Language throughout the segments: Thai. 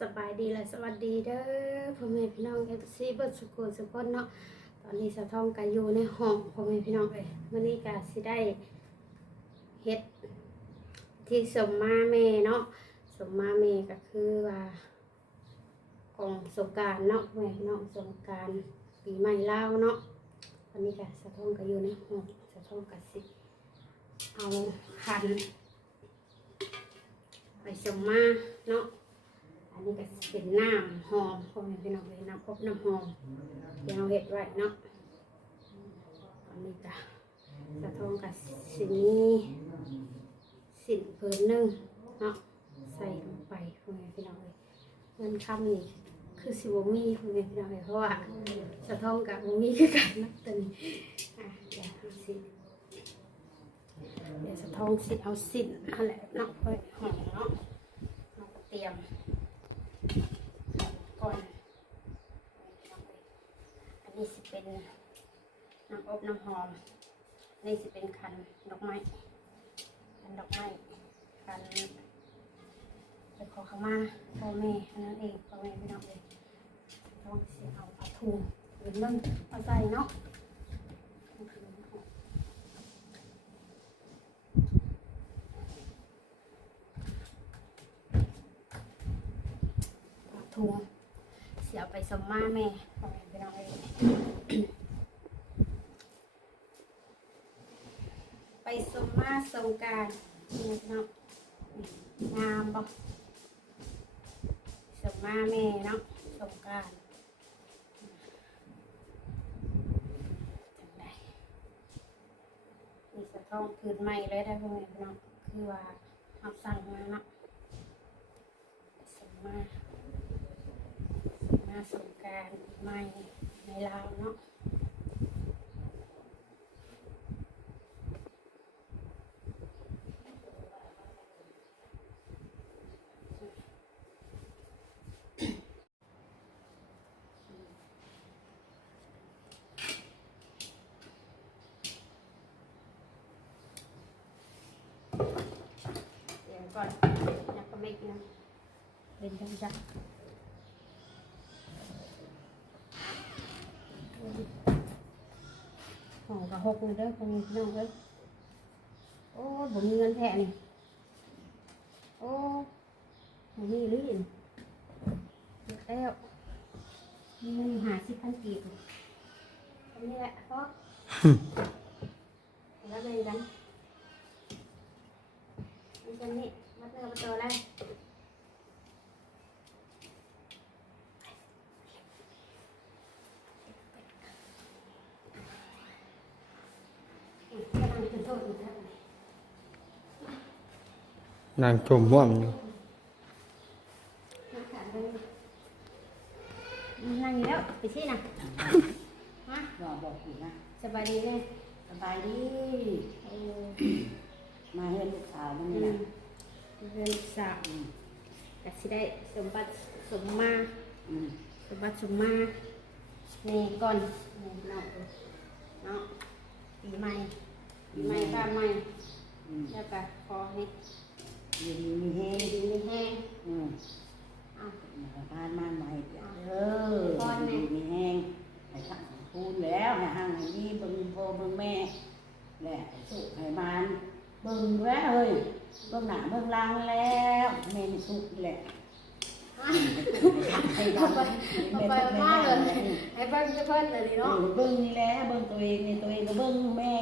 สบายดีและสวัสดีเด้อพ่อแม่พี่น้องเอฟซีเบิร์ดสุขุมสุขคนเนาะตอนนี้สะท้องกันอยู่ในห้องพ่อแม่พี่น้องเลยวันนี้ก็สิได้เฮ็ดที่สมมาแม่เนาะสมมาแม่ก็คือว่าของสงการเนาะแม่พี่น้องสงการปีใหม่เล่าเนาะวันนี้ก็สะท้องกันอยู่ในห้องสะท้องกันสิเอาคันไปสมมาเนาะ อันนี้ก็เป็นน้ำหอมพ่อแม่พี่น้องเลยน้ำอบน้ำหอมที่เราเห็ดไว้เนาะอันนี้ก็สะทองกับสินี้สินเพิ่นนึ่งเนาะใส่ลงไปพ่อแม่พี่น้องเลยเงินคำนี่คือสิบมีพ่อแม่พี่น้องเลยเพราะว่าสะท้องกับมีคือกันนาะตัวนี้อะเดี๋ยวเอาสิเดี๋ยวสะท้องสิเอาสินนั่นแหละเนาะไว้หอมเนาะเตรียม ก่อนอั นนี้สิเป็นน้ำอบน้ำหอมนนี้สิเป็นคันดอกไม้คันดอกไม้คันไปขอขมาพ่อแม่นนั้นเองพ่อแม่พี่น้องเลยต้องเสียเอาปลาทูหรือนึ่งเอาใส่เนาะปลาทูเสียไปสมมาแม่ ไปสมมาสงการนี่พี่น้องามบ่สมมาแม่เนาะสงการจังไดนี่สะท้องคืนใหม่เลยได้พ่อแม่พี่น้องคือว่าเราสั่งมาเนาะสมมาสมมาสงการใหม่ ในลาวเนาะเดี๋ยวก่อนอยากก็ไม่กินเป็นจังจัง หอกับหกเลยเด้อคนนี้พี่น้องเอ้ยโอ้ยผมมีเงินแท้นี่โอ้ผมมีลื่นหมดแล้วมีเงินหาสิบพันกีบอันนี้แหละก็แล้วไปกันนี่กันนี่มัดเนื้อมาตัวแล้วอืมกำลังเป็ นโทษอยู่แล้วนางจมม่วงอยู่นั่งอยู่แล้วไปสินะฮะรอบอกอยู่นะสบายดีเลยสบายดีเออมาเห็นลูกสาวมันอืนี่มนะเรียนสาวก็สิได้สมบัติสมมาอืมสมบัติสมมานี่ก่อนนี่เนาะเนาะปีใหม่ ปีใหม่บ้านใหม่อืมแล้วก็ขอให้อยู่ดีมีเฮงดีมีแห้งอืมเอามาบ้านมาใหม่เด้อเอออยู่ดีมีแหงให้สั่งคูณแล้วให้ห่างให้มีเบิ่งพ่อเบิ่งแม่แหละให้สุขให้มานเบิ่งแว้เอ้ยเบิ่งหน้าเบิ่งหลังแล้วแม่นี่สุขแหละให้เอาดำไปเอาไปมากเลยไอ้เพิ่นจะเพิ่นเลยดิเนาะเนาะเบิ่งนี่แหละเบิ่งตัวเองนี่ตัวเองก็เบิ่งแม่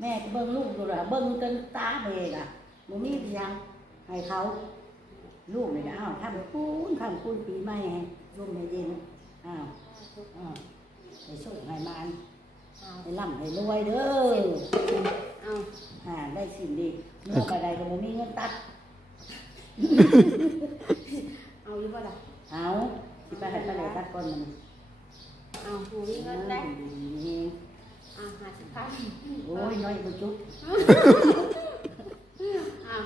แม่ก็เบิ่งลูกอยู่ล่ะเบิ่งจนตาเบยล่ะบ่มีเพียงให้เขา ลูกนี่ก็อ้าวทำคูณทำคูณปีใหม่ให้ร่มให้เย็นอ้าวอ้าวให้สุขให้มานเอาให้ร่ำให้รวยเด้อเอาหาได้สิ่งดีเมื่อไปใดก็บ่มีเงินตัด เอาอยู่บ่ล่ะเอาสิไปให้ไปไหนตัดก่อนมันเอาหนูมีเงินได้นี่ อ่าหาสิบพันโอ้ยน้อยบ่จุ๊บอ่า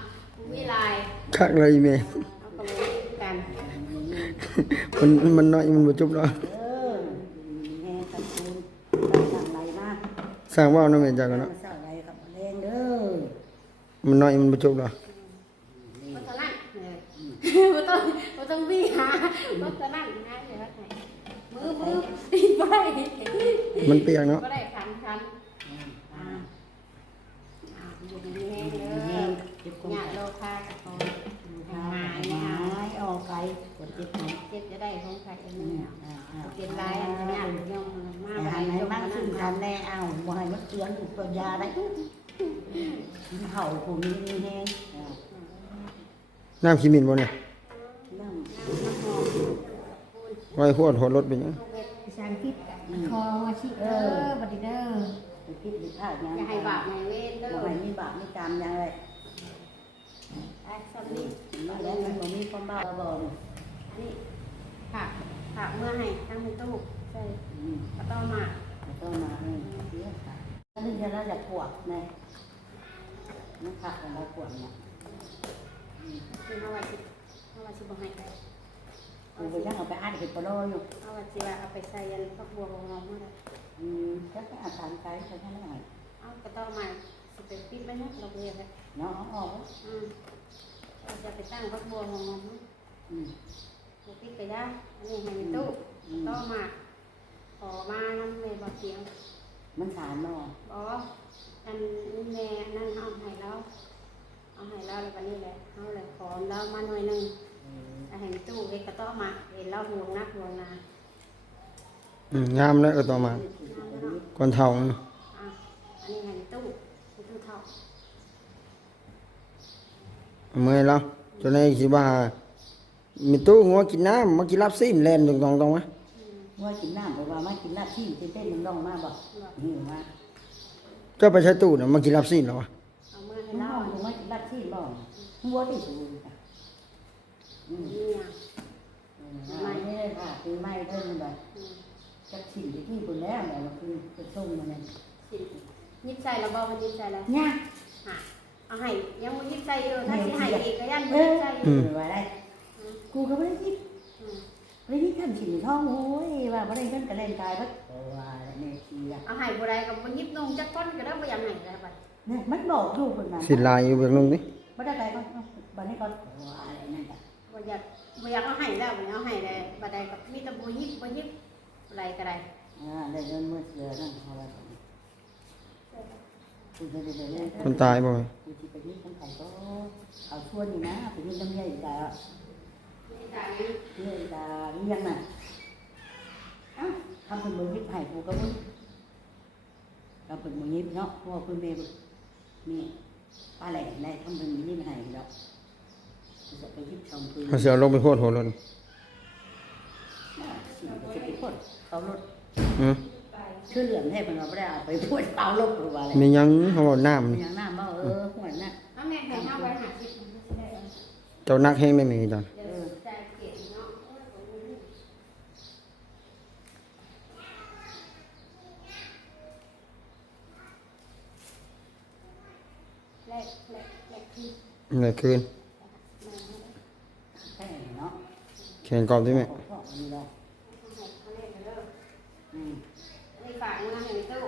มีลายคักเลยแม่เอาไปเลยกัน มันมันน้อยมันบ่จบเนาะเออแม่ตัดคูณตัดทางไรมาสร้างว่าวเนาะแม่จักกันเนาะมาสร้างไรกับแรงเด้อมันน้อยมันบ่จบเนาะบ่เท่านั้นเออบ่ต้องบ่ต้องวิ่งหาก็จะนั่งนะเดี๋ยวให้มือมือตีไปมันเปียกเนาะก็ได้คันคัน อ่า อ่าอยู่ดีแห้งเด้แห้องเจ็บหยาโลคากับพอหายหายออกไปกดเจ็บไหนเจ็บจะได้ของใครอันอืนี้มอะอ่าอ่าเปลี่ยนลายอันนี้ย่อมมาแต่กหันไหนจมบ้างนั่ซึ่งนทันแน่เอาบ่ให้มันเตือนถูกปัญญาได้เห่าผมมีแห้งอ่าน้ำขี้มินบ่เนี่ยนั่งไว้ขวดหดรถเป็นหยังภาษาอังกฤษคอมาชิเออบัดดีเด้อ ไปคิดไปพลาดยังอย่าให้บาปให้เวรเด้อบ่ให้มีบาปมีกรรมยังไงไอ้สันนี่มาแล้วมันบ่มีความบ้าบ่เนี่ยนี่ผักผักเมื่อให้ตั้งในตู้ใส่อืมกระต้อมาแล้วก็มาเออเสียค่ะอันนี้จะเราจะปวดนะมันขับของเราปวดเนี่ยคือเขาว่าสิเขาว่าสิบ่ให้กูไปยังเอาไปอัดเห็ดปลาอยู่เขาว่าสิว่าเอาไปใส่ยันพักบัวของเราเมื่อไร อืมจะไปอาการไกลใช่ไหมหน่อยเอากระต้อมาสิไปปิดไว้นะเราเรียนเลยเนาะเอาออกอืมเราจะไปตั้งพักบัวของเราอืมเราปิดไปได้อันนี้ให้ในตู้กระต้อมาขอมาน้ำเลยบอกเสียงมันสารเนาะบอกอันนี้แม่นั่นเอาให้เราเอาให้เราแล้วก็นี่แหละเอาเลยขอเรามาหน่อยหนึงอืมเห็นตู้เวกระต้อมาเห็นเราห่วงนักห่วงนาอืมงามแล้วก็ต่อมาก่อนเท่าอะอันนี้เห็นตู้เห็นตู้เท่าเมื่อยแล้วจนไอ้สิว่ามีตู้งัวกินน้ำมา กินรับซีมแล่นตรงๆตรงๆวะว่ากินน้ำเพราะว่ามากินน้ำที่เต้นๆมันลงมาบอกหิวมาเจ้าไปใช้ตู้น่ะมากินรับซีมเหรอวะเอามือให้น้เราองลงมากินน้ำที่บ่หัวที่สูงค่ะอืมเนี่ยไม่ได้ค่ะคือไม่เพิ่นแบบ อืมจักสิ่งที่ที่คนแล้วแบบว่าคือจะส่งมาเนี่ยสิยิบใส่แล้วบอกมันยิบใส่แล้วเนี่ยหะเอาให้ยังมันยิบใส่อยู่ถ้าสิให้อีกก็ยันเอยิอบใส่อเอยู่อไว้ได้กูก็ไม่ได้คิดอืมไม่ได้ทำสิ่งท้องโอ้ยว่าไม่ได้เงินกระเล่นกายบัดว่าแม่ชีอะเอาให้บ่ได้ก็บ่ยิบนุ่งจักก้อนก็ได้บ่อยากให้แล้วบัดเนี่ยมันบอกอยู่คนนั้นสิลายอยู่เบื้องลงดิไม่ได้ไปก่อนบัดนี้ก่อนว่าอะไรนั่นจ้ะบ่อยากบ่อยากเอาให้แล้วบ่เอาให้แล้วบัดใดก็มีแต่บ่ยิบบ่ยิบอะ ไรก็ได้อ่าได้เงินเมื่อเสือนั่นพอแล้วกูจะได้เล่นคนตายบ่กูจะไปนี่คนไทยก็เอาชวนอยู่นะไปนี่น้ำใหญ่แต่นี่จ่ายยังเรื่องจะเลี้ยงน่ะอ้าวทำเป็นมือยิบให้กูก็มึงทำเป็นมือยิบเนาะเพราะว่าคุณเมย์นี่ป้าแหล่ได้ทำเป็นมือยิบให้แล้วจะไปยิบชมพื้นเขาสิเอาลงไปโคตรโหรถสิ่ง จะไปพ่นเขารถอือชื่อเหลืองให้มันเราไม่ได้เอาไปพ่นเอารถหรือว่าอะไรมีหยังเขาบอกน้ำมีนี่อย่างหน้าเมาเออหัวหน้าเอาแม่ให้ห้าไว้หาสิบมันจะได้เอาเจ้านักแห้งได้ไหมจังเดี๋ยวจ่ายเก็บเนาะแลกแลกแลกคือเมื่อคืนแค่เนาะแข่งกรอบได้ไหมข องพ่อมีเราเขาเรียกกันเด้ออืมนี่ฝากเงินให้ในตู้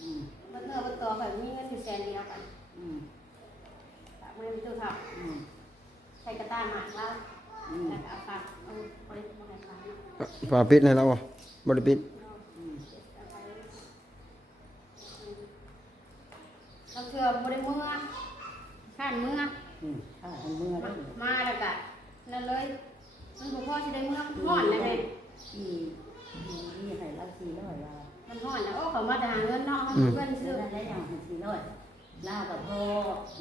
อืมเมื่อเนื้อเมื่อตัวแบบมีเงินสิแสนเดียวกันอืมฝากเงินในตู้ค่ะอืมใส่กระต้าหมากแล้วอืมแล้วก็เอาฝากเอาบริษัทฝากเนาะฝาปิดให้เราบ่บ่ได้ปิดอืมเอาไปเราเถื่อบ่ได้เมื่อข้านเมื่ออืมถ้าเอามือได้มาแล้วก็นั่นเลย มันบ่พอสิได้เมื่อห่อนแล้วแม่ที่ที่ให้เราสี่ร้อยว่ามันห่อนแล้วโอ้เขามาหาเงินเนาะเขาเงินซื้ซื้ออได้อย่างสี่ร้อยหน้ากับพ่อ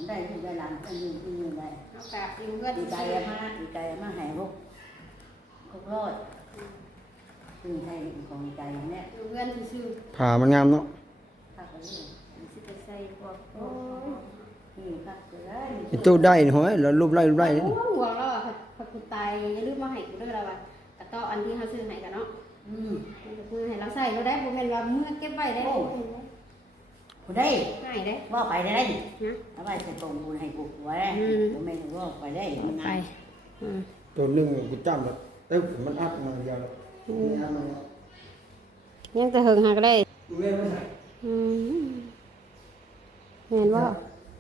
ได้ทุกได้หลานกันยืนที่ยืนได้เอากะยิงเงินดีใจซื้อมากดีใจมากแห่ลูกครบรอดคือให้ของดีใจอย่างเนี้ยยิงเงินซื้อผ่ามันงามเนาะพักไปเลยสิไปใส่พวกโอ้ที่พัก ไปเลยไอ้ตู้ได้นี่ห้อยแล้วรูปไล่รูปไล่นี่โหห่วงแล้วอะเขากูตายอย่าลืมมาให้กูด้วยแล้วว่ะกระต่ออันที่เขาซื้อให้กันเนาะอืมมันก็คือให้เราใส่เราได้บ่แม่นว่าเมื่อเก็บไว้ได้ผู้ได้ง่ายได้ว่าไปได้นะเอาไปใส่กล่องบุญให้กูไว้ผมไม่รู้ว่าไปได้มันไปอืมตัวหนึงกูจำแล้วแต่มันอัดมาเดียวแล้วนี่อัดมายังแต่เฮิงหักได้แม่ไม่ใส่อืมเห็นว่า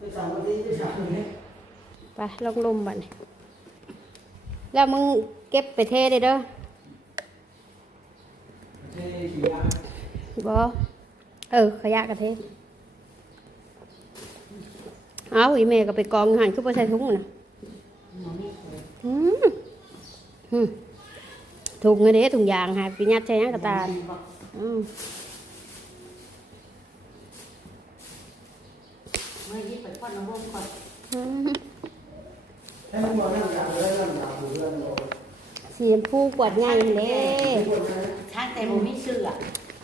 ไปสั่งมาที่ที่สั่งนี่ไปลงลมบัดนี้แล้วมึงเก็บไปเทได้เด้อบ่เออ ขยะกระเทเอาอีแม่ก็ไปกองอยู่หันคือบ่ใส่ถุงน่ะหมอนี่อืมอืมถุงเงินเด้ถุงยางหาไปยัดใส่หยังกระตาลอืมเมื่อยิบไป พ่อนน้ำวงก่อนอืมให้มันบอกนั่งอย่างเลยนั่งอย่างหูเรื่องเลยสีชมพูกวาดง่ายเลยช่างแต่บ่มีเสื้อ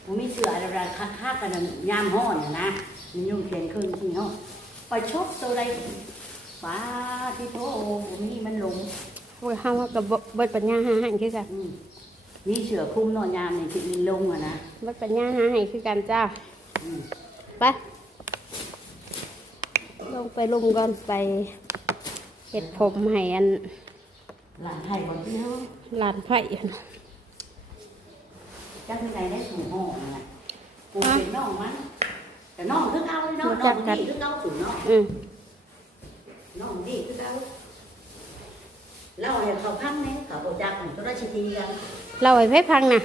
บ่มีเสื้ออะไรคักคักกันยามฮ้อนน่ะนะมันยุ่งเขียนคืนที่เฮาไปชกตัวใดป้าที่โตบ่มีมันหลงโอ้ยห้ามว่ากับเบิดปัญญาหาให้คือกันอืมมีเสือคลุมนอนยามนี่สิมันลงอะนะเบิดปัญญาหาให้คือกันจ้าอืมไป ลงไปลุมก่อนไปเห็ดผมให้อันหลานไทยบ่ที่เฮาลานไผ่หั่นจักที่ไหนได้สูงห้องน่ะกูเป็นน้องมันแต่น้องคือเก่าเลยเนาะน้องนี่คือเก่าสูงเนาะอืมน้องนี่คือเราเล่าให้เขาพังเนี่ยเขาบอกจักมันก็ได้ชิตีกันเราไอ้ไผ่พังน่ะ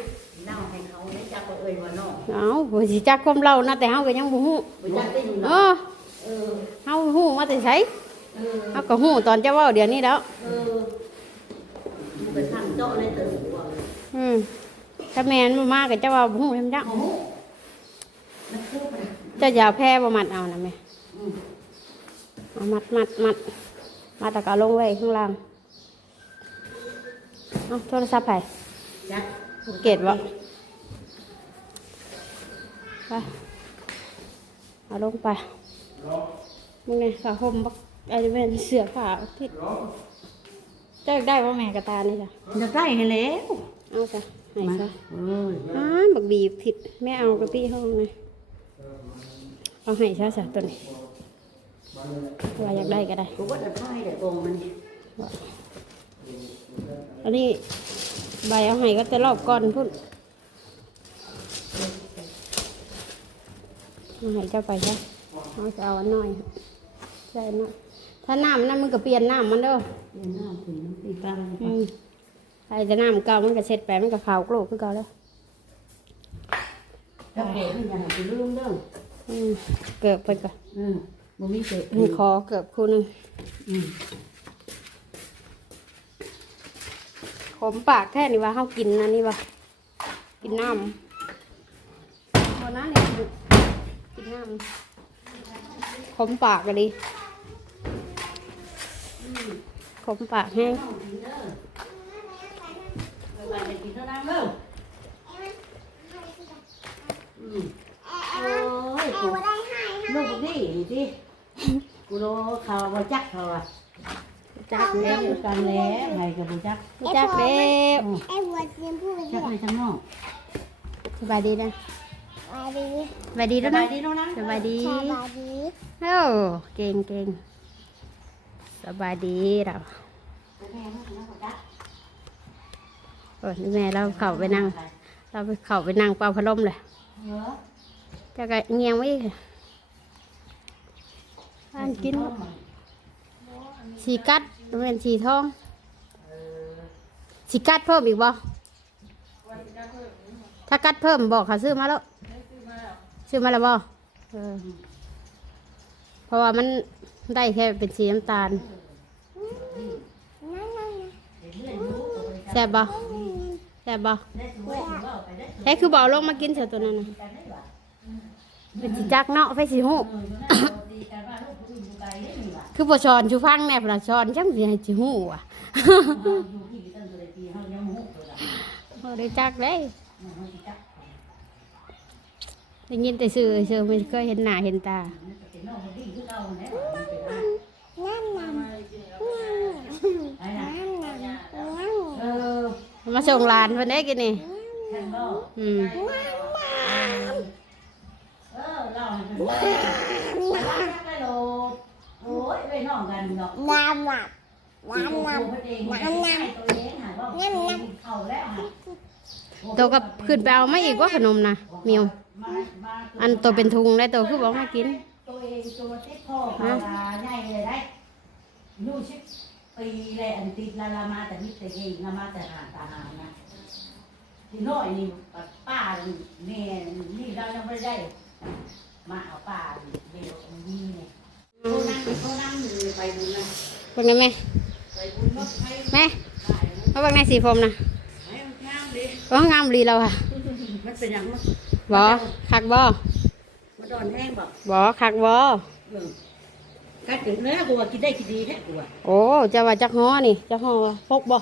เล่าให้เขาได้จักว่าเอ่ยว่าน้องเอ้าบ่สิจักความเรานะแต่เฮาก็ยังบ่ฮู้บ่จักได้อยู่เอเนาะอ เออเฮาฮู้มาแต่ไสเออเฮาก็ฮู้ตอนเจ้าเว้าเดี๋ยวนี้แล้วเออมันไปทำเจาะเลยเติมว่าอืมถ้าแม่นบ่มาก็เจ้าว่าบ่ฮู้นำจักโอ้โหมันคือมันเจ้าอย่าแพ้บ่มัดเอานะแม่อืมเอามัดมัดมัดมาแต่ก็เอาลงไว้ข้างล่างเอาโทรศัพท์ไผจักเกตวะไปเอาลงไป มึงไงผ้าห่มบักอาจจะเป็นเสื้อผ้าที่เจ้าอยากได้ว่าแม่กระตานี่จ้ะจะได้ให้แล้วเอาจ้ะให้มาซะเอ้ยอ้าบักบีบผิดแม่เอากระปี้ห้องนะเอาให้ซะจ้ะตัวนี้ว่าอยากได้ก็ได้กูว่าจะได้แต่กองมันนี่อันนี้ใบเอาให้ก็จะรอบก่อนพุ่นเอาให้เจ้าไปซะ เอาจะเอาอันน้อยใช่นะถ้าน้ำนั้นมันก็เปลี่ยนน้ำมันเด้อเรียนหน้าถึงน้ำตีฟังอืมใครจะน้ำเก่ามันก็เช็ดไปมันก็ขาวโกรกคือเก่าแล้วแล้วเกิดมันยังไปลืมเด้ออืมเกิดไปก่อนอืมบ่มีเกิดมีคอเกือบคู่หนึงอืมขมปากแค่นี้ว่าเขากินนะนี่ว่ากินน้ำพอนะนี่กินน้ำข มปากกันดิขมปากแห้งต้องกินเด้อไปบ้านจะกินเท่านั้นเด้ออืมโอ้ยกูลูกนี่สิกูรู้เขาบ่จักเขาอะจักแล้แล้ววกันแล้วไงก็บ่จักจักแล้วอืมไอ้หัวเทียมพูดจักไปทั้งนอกสบายดีนะ มาดีสบายดีสแล้วบานะยดีเนาะนะสบายดีสบายดีโอ้เก่งเก่งสบายดีเราโอ้ยแม่เราเข้าไปนั่ง เราไปเข้าไปนั่งเป่าพัดลมเลยเยอะจะก็เงียงไว้ทานกินสีกัดเป็นสีทองสีกัดเพิ่มอีกบ่ถ้ากัดเพิ่มบอกเขาซื้อมาแล้ว ซื้อมาแล้วบ่เออเพราะว่ามันได้แค่เป็นสีน้ำตาลแซ่บบ่แซ่บบ่แท้คือบ่เอาลงมากินเสียตัวนั้นนะเป็นสีจักเนาะไปสีหูคือบ่ชอนชูฟังแน่พระชอนจังสิให้สิฮู้อะบ่ได้จักเลย ได้ยินแต่ชื่อชื่อไม่เคยเห็นหน้าเห็นตานั่นนั่นนั่นนั่นนั่นมาส่งหลานเพิ่นได้กินนี่ท่านบ่อืมเออเล่าให้เพิ่นฟังได้โลโอ้ยไปน้องกันเนาะน้ำหนักน้ำน้ำหนักน้ำน้ำตัวเองหาว่ ตัวก็ขึ้นไปเอามาอีกว่าขนมนะมิวมามาอันตัวเป็นทุงได้ตัวคือบอกมากินตัวเองตัวที่พ่อเขาลาใหญ่เลยได้อยู่ชิบปีแหละอันติดละละมาแต่นี่แต่เองละมาแต่หาตาหานะที่น้อยนี่ป้าแม่นี่เรายังไม่ได้มาเอาป้าเดี๋ยวนี่เนี่ยเขานั่งเขานั่งอยู่ไปบุญนะเบิ่งได้ไหมไปบุญรถไฟแม่ได้นะมาเบิ่งในสีผมนะให้มันงาม ดิก็งามดีเราค่ะมันเป็นอย่างมันบอคักบอมันดอนแห้งบอกบอคักบอเออกัดถึงเนื้อกูว่ากินได้กินดีแท้กูว่าโอ้จะว่าจักฮ้อนี่จักฮ้อพกบอ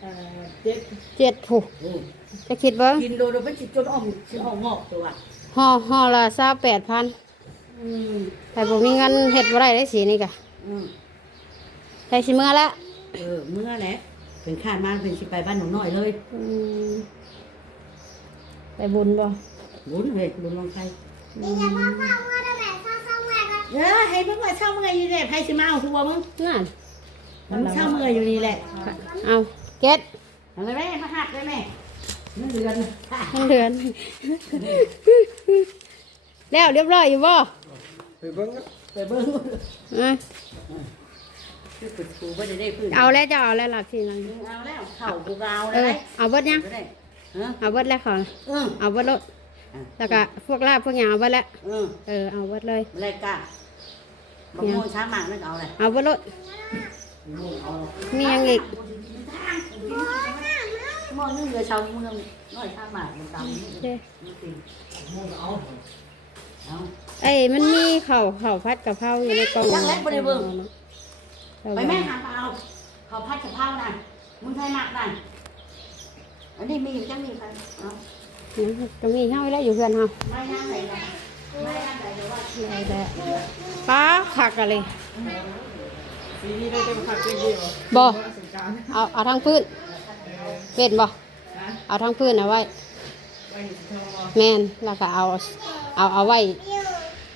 เออเจ็บเจ็ดผูกโอ้จะคิดเบิ่งกินโดนมันสิจนอ่อมสิอ่อมงอกตัวห่อห่อละซาแปดพันอืมแต่ผมมีเงินเห็ดบ่ได้ได้สีนี่กะอืมใช้ชิเมื่อละเออเมื่อแหละ เป็นข้ามาเป็นสิไปบ้านหนูน้อยเลยอืมไปบุญบ่บุญเฮ้ยบุญลองใครอืมเออให้เพิ่งมาเช่าเมื่ออยู่นี่แหละใครสิมาเอาทัวร์มึงนั่นมึงเช่าเมื่ออยู่นี่แหละ เอาเก็ตเอาเลยแม่มาหักเลยแม่นั่นเดือนเงินเดือนแล้วเรียบร้อยอยู่บ่ไปเบิ่งนะไปเบิ้งอะ คือปิดกูก็จะได้พื้นเอาแล้วจะเอาแล้วหลักสี่หลังเอาแล้วเข่ากูเอาเอเลอยเอาเบิดยังได้เออเอาเบิดแล้วขอเออเอาเบิดรถแล้วก็พวกลาบพวกหยางเอาเบิดแล้วเออเออเอาเบิดเลย อะไรกะบะม่วงช้าหมากนั่นเอาเลยเอาเบิดรถเอามีหยังอีกหม้อนึ่งเรือชาวเมืองน้อยช้าหมากมันตำนี่โอเคนี่สิเอาเอา เอ้ยมันมีข้าวข้าวผัดกะเพราอยู่ในกล่องยังเล็กบ่ได้เบิ่งเอา ไปแม่หาเอาเขาพัดกะเพราน่ะมึงใช้หมักน่ะอันนี้มีจะมีใครเอาก็มีเฮาแล้วอยู่เพื่อนเฮาไม่น่าใส่นะไม่น่าใส่เดี๋ยวว่าได้แต่ป้าคักกันเลยปีนี้ได้เต็มขัดเต็มเดียวบ่สงกรารเอาเอาทางพื้นเป็นบ่นะเอาทางพื้นเอาไว้ไปเห็นทองรอแม่นแล้วก็เอาเอาเอาไว้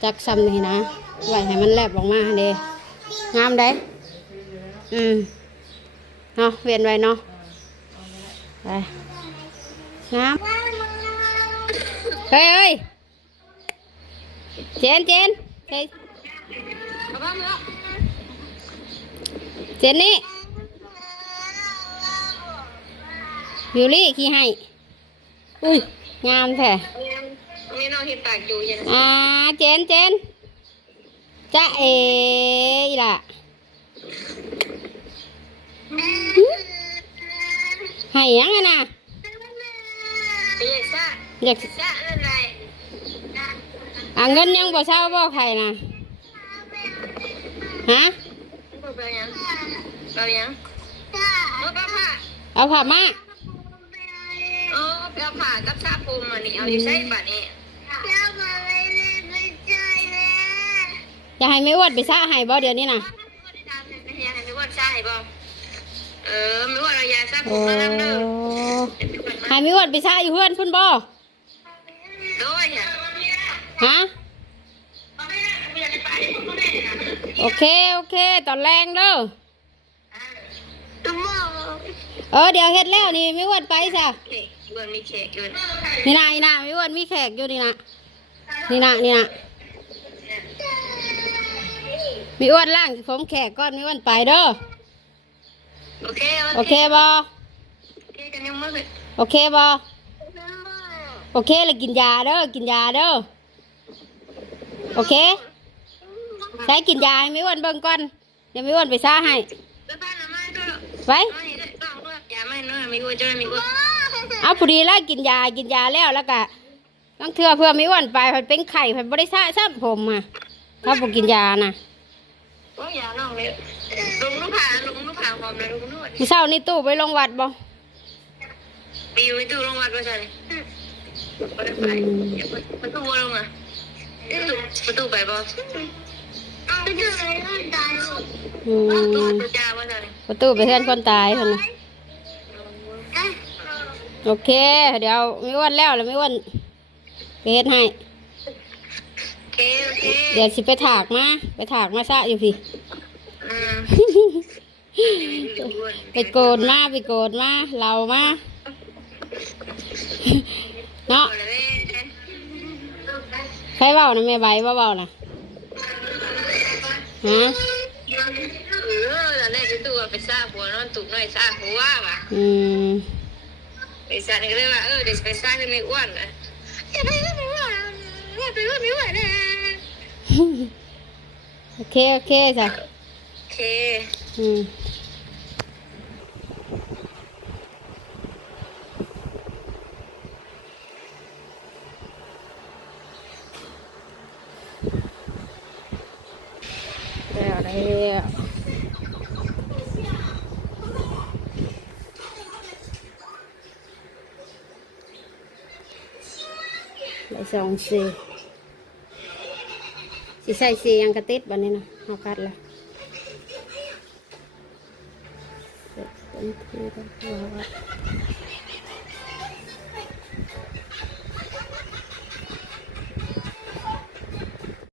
จักซ้ำนี่นะไว้ให้มันแลบออกมาเด้งามได้ อืมเนาะเวียนไว้เนาะไปงามเฮ้ยเฮ้ยเจนเจนเฮ้ยเจนนี่ยูรี่ขี้ให้ อุ้ย งามแท้นี่น้องเห็นปากอยู่ยังอ่า เจนเจนจ้าเออีล่ะหึ ให้ยังอะนะเอ๊ะซ่าอยากซ่านั่นไรอ่าเงินยังบ่เช่าบ่ใครนะฮะบอกไปยังเรายังเอาผ้าเอาผับมาเออเอาผ้ากับซาปูมานี่เอาอยู่ใช้บัตรนี่จะให้ไม่อวนไปซ่าให้บ่เดี๋ยวนี้นะยังให้ไม่ว่าใช่บ่ เออไม่ว่าเรายาซาปูโอ้มาแล้วเด้อให้ไม่อ้วนไปซ่าอยู่เพื่อนพุ่นบ่โดยค่ะฮะ โอเค โอเค ตอนแรงเด้อ ตุ้มโม่เออ เดี๋ยวเฮ็ดแล้วนี่ไม่อ้วนไปซะ เค้กเบิร์มีเค้กอยู่นี่นะนี่นะไม่อ้วนมีแขกอยู่นี่นะนี่นะนี่นะมีอ้วนล่างผมแขกก้อนมีอ้วนไปเด้อ โอเค โอเคบอโอเคกันยังไม่เคยโอเคบอโอเคเลยกินยาเด้อ กินยาเด้อ โอเคใช้กินยาให้ไม่อ้วนเบิ่งก่อน เดี๋ยวไม่อ้วนไปซ่าให้ไปบ้านละไม่ด้วยไว้ไม่ได้ต้องด้วยอย่าไม่น้อยมีกูจะมีกูเอาพอดีแล้วกินยา กินยาแล้วแล้วก็ต้องเทื่อเพื่อไม่อ้วนไปเพิ่นเป็นไข่เพิ่นบ่ได้ซ่าซ้ำผมอะถ้าบ่กินยานะโอ้ยอย่าน้องเลย ลุงลูกผาลุงลูกผาหอมเลยลุงนวดมื้อเช้านี่ตู้ไปลงวัดบ่ปีวิตูลงวัดประชันประตูไปประตูลงอะประตูไปบ่ประตูไปตายอืประตูมประจาประชันประตูไปเพื่อนคนตายคนน่ะโอเค เดี๋ยวไม่อ้วนแล้วแล้วไม่อ้วนไปเฮ็ดให้โอเคโอเคเดี๋ยวสิไปถากมา ไปถากมาซะอยู่พี่อืม ไปโกรธมาไปโกรธมาเรามาเนาะใครเบานะแม่ใบว่าเบานะฮะเออตอนแนี่ะตัวไปซาหัวนอนตุกหน่อยซาหัวว่ะอืมไปซาเนี่ยเลยว่าเออเดี๋ยวไปซาจะไม่อ้วนนะอย่าไปไม่อ้วนอย่าไปไม่อ้วนนะโอเคโอเคจ้ะ เค อืมแล้วแล้วไปสองสีสิใส่สียังกระติดวันนี้นะเอากัดเลย 我个布娃